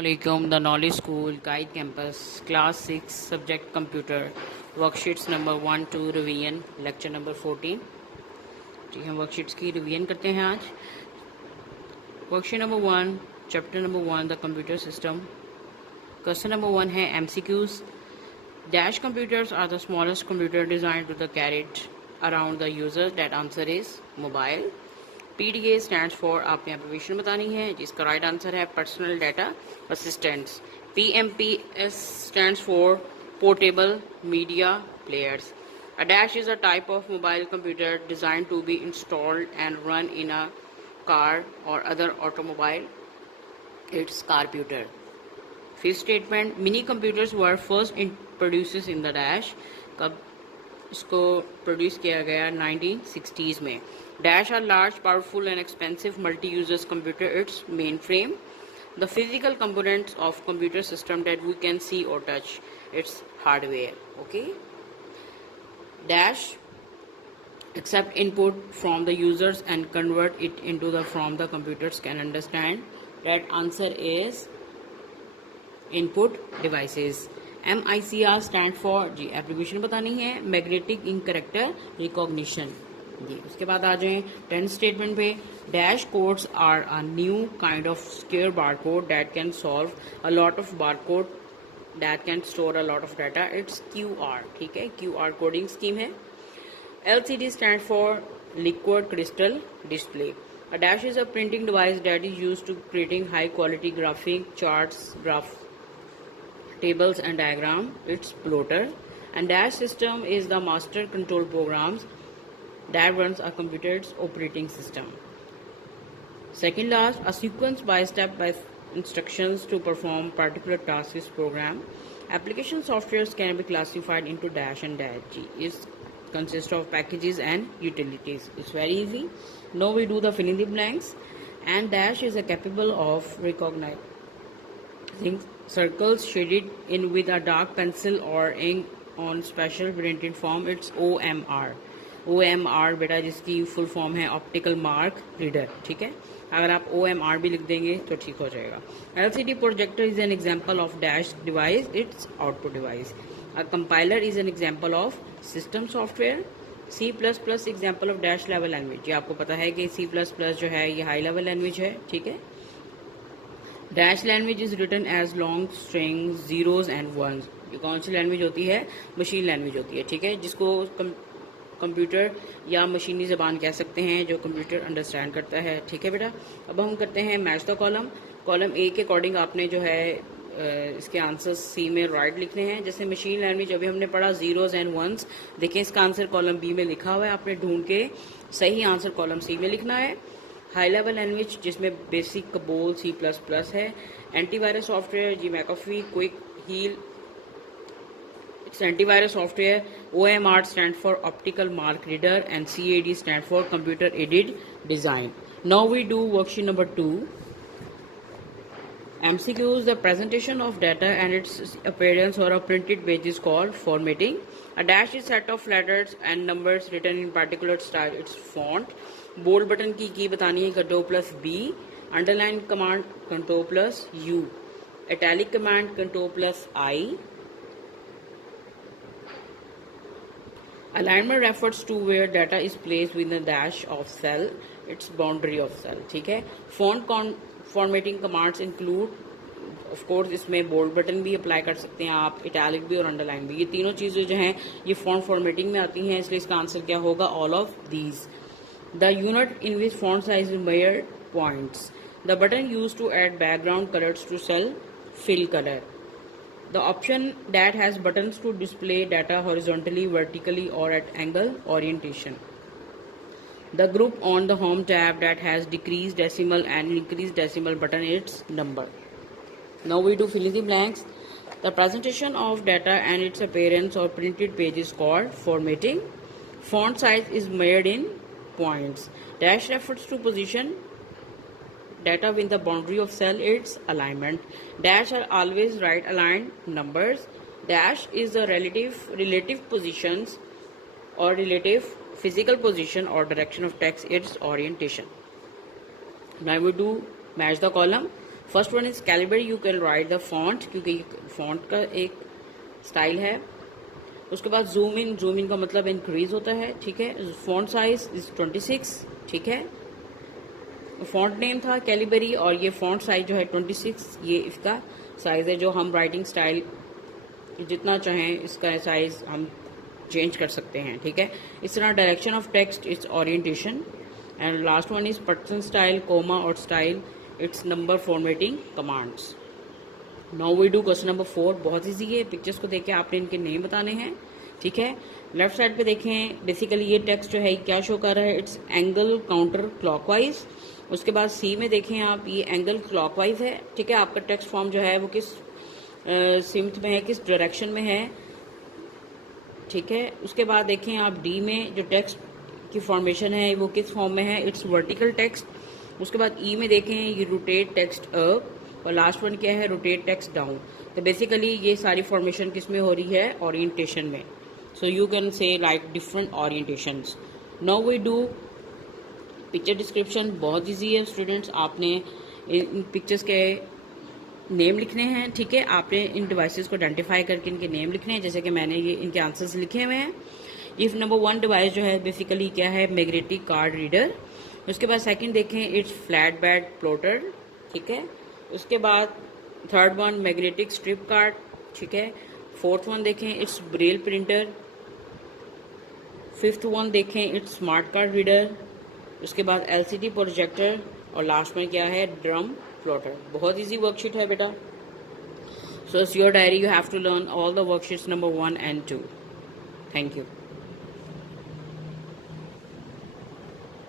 Alaikum, the Knowledge School, Guide Campus, Class 6, Subject Computer, Worksheets number 1 to Revision, Lecture number 14. जी हम worksheets की revision करते हैं आज. Worksheet number 1, chapter number 1, the computer system. Question number 1 है MCQs. Dash computers are the smallest computer designed to the carried around the user. That answer is mobile. PDA stands for, आपने abbreviation बतानी है, जिसका right answer है personal data assistants. PMPS stands for portable media players. A dash is a type of mobile computer designed to be installed and run in a car or other automobile. It's computer. Fifth statement, mini computers were first introduced in the dash. कब इसको produce किया गया? 1960s में. Dash are large, powerful and expensive multi-users computer. Its mainframe. The physical components of computer system that we can see or touch. Its hardware. Okay. Dash accept input from the users and convert it into the from the computers can understand. That answer is input devices. MICR stand for, जी application बतानी है, magnetic ink character recognition. जी उसके बाद आ जाएं 10 statement पे. Dash codes are a new kind of square barcode that can solve a lot of barcode that can store a lot of data. It's QR. ठीक है, QR कोडिंग स्कीम है. LCD stand for liquid crystal display. A dash is a printing device that is used to creating high quality graphic charts, graph tables and diagram. It's plotter. And dash system is the master control programs that runs a computer's operating system. Second last, a sequence by step by instructions to perform particular tasks is program. Application softwares can be classified into dash and dash. G is consist of packages and utilities. It's very easy. Now we do the fill in the blanks. And dash is a capable of recognizing circles shaded in with a dark pencil or ink on special printed form. It's OMR. OMR बेटा जिसकी full form है optical mark reader. ठीक है, अगर आप OMR भी लिख देंगे तो ठीक हो जाएगा. LCD projector is an example of dash device. It's output device. A compiler is an example of system software. C++ example of dash level language. ये आपको पता है कि C++ जो है ये हाई लेवल लैंग्वेज है. ठीक है, dash language is written as long string zeros and ones. ये कौन सी लैंग्वेज होती है? मशीन लैंग्वेज होती है. ठीक है, जिसको कंप्यूटर या मशीनी ज़बान कह सकते हैं, जो कंप्यूटर अंडरस्टैंड करता है. ठीक है बेटा, अब हम करते हैं match the column. Column A के अकॉर्डिंग आपने जो है इसके आंसर सी में राइट लिखने हैं. जैसे मशीन लैंग्वेज अभी हमने पढ़ा जीरोज एंड वंस. देखें इसका आंसर कॉलम बी में लिखा हुआ है, आपने ढूंढ के सही आंसर कॉलम सी में लिखना है. हाई लेवल लैंग्वेज जिसमें बेसिक कबोल C++ है. एंटीवायरस सॉफ्टवेयर जी McAfee, quick heal, it's antivirus software. OMR stand for optical mark reader and CAD stand for computer aided design. Now we do worksheet number 2. MCQs, the presentation of data and its appearance or a printed page is called formatting. A dash is set of letters and numbers written in particular style. It's font. Bold button की बतानी है Ctrl+B. Underline command Ctrl+U. Italic command Ctrl+I. Alignment refers to where data is placed within a dash of cell. Its boundary of cell. ठीक है, font formatting commands include of course, इसमें bold button भी apply कर सकते हैं आप, italic भी और अंडरलाइन भी. ये तीनों चीजें जो हैं ये फॉन्ट फॉर्मेटिंग में आती हैं, इसलिए इसका आंसर क्या होगा? All of these. The unit in which font size measured points. The button use to add background colours to cell fill colour. The option that has buttons to display data horizontally, vertically और at angle orientation. The group on the home tab that has decreased decimal and increased decimal button, its number. Now we do fill in the blanks. The presentation of data and its appearance or printed page is called formatting. Font size is measured in points. Dash refers to position data within the boundary of cell, its alignment. Dash are always right aligned numbers. Dash is the relative positions or relative physical position or direction of text, its orientation. Now we do match the column. First one is Calibri, you can write the font, क्योंकि font का एक style है। उसके बाद zoom in का मतलब increase होता है, ठीक है। फॉन्ट साइज इज 26, ठीक है। फॉन्ट नेम था कैलिबरी और ये फॉन्ट साइज जो है 26, ये इसका साइज है जो हम राइटिंग स्टाइल जितना चाहें इसका साइज हम चेंज कर सकते हैं, ठीक है। इस तरह direction of text, it's orientation, and last one is pattern style, comma और style, it's number formatting commands. Now we do question number 4। बहुत ईजी है, पिक्चर्स को देख के आपने इनके नेम बताने हैं, ठीक है। लेफ्ट साइड पे देखें, बेसिकली ये टेक्स्ट जो है क्या शो कर रहा है, इट्स एंगल काउंटर क्लॉकवाइज। उसके बाद सी में देखें आप, ये एंगल क्लॉकवाइज है, ठीक है। आपका टेक्स्ट फॉर्म जो है वो किस सिम्थ में है, किस डायरेक्शन में है, ठीक है। उसके बाद देखें आप डी में जो टेक्स्ट की फॉर्मेशन है वो किस फॉर्म में है, इट्स वर्टिकल टेक्स्ट। उसके बाद ई में देखें, ये रोटेट टेक्स्ट अप, और लास्ट वन क्या है, रोटेट टेक्स्ट डाउन। तो बेसिकली ये सारी फॉर्मेशन किस में हो रही है, ओरिएंटेशन में। So you can say like different orientations. Now we do picture description. बहुत इजी है स्टूडेंट्स, आपने इन पिक्चर्स के नेम लिखने हैं, ठीक है। आपने इन डिवाइसेस को आइडेंटिफाई करके इनके नेम लिखने हैं, जैसे कि मैंने ये इनके आंसर्स लिखे हुए हैं। इफ नंबर 1 डिवाइस जो है बेसिकली क्या है, मैग्नेटिक कार्ड रीडर। उसके बाद सेकंड देखें, इट्स फ्लैट बेड प्लॉटर, ठीक है। उसके बाद third one magnetic strip card, ठीक है। फोर्थ वन देखें, it's braille printer. Fifth one देखें, इट्स स्मार्ट कार्ड रीडर। उसके बाद LCD प्रोजेक्टर, और लास्ट में क्या है, ड्रम प्लॉटर। बहुत इजी वर्कशीट है बेटा। So it's your diary, you have to learn all the worksheets number 1 and 2। Thank you.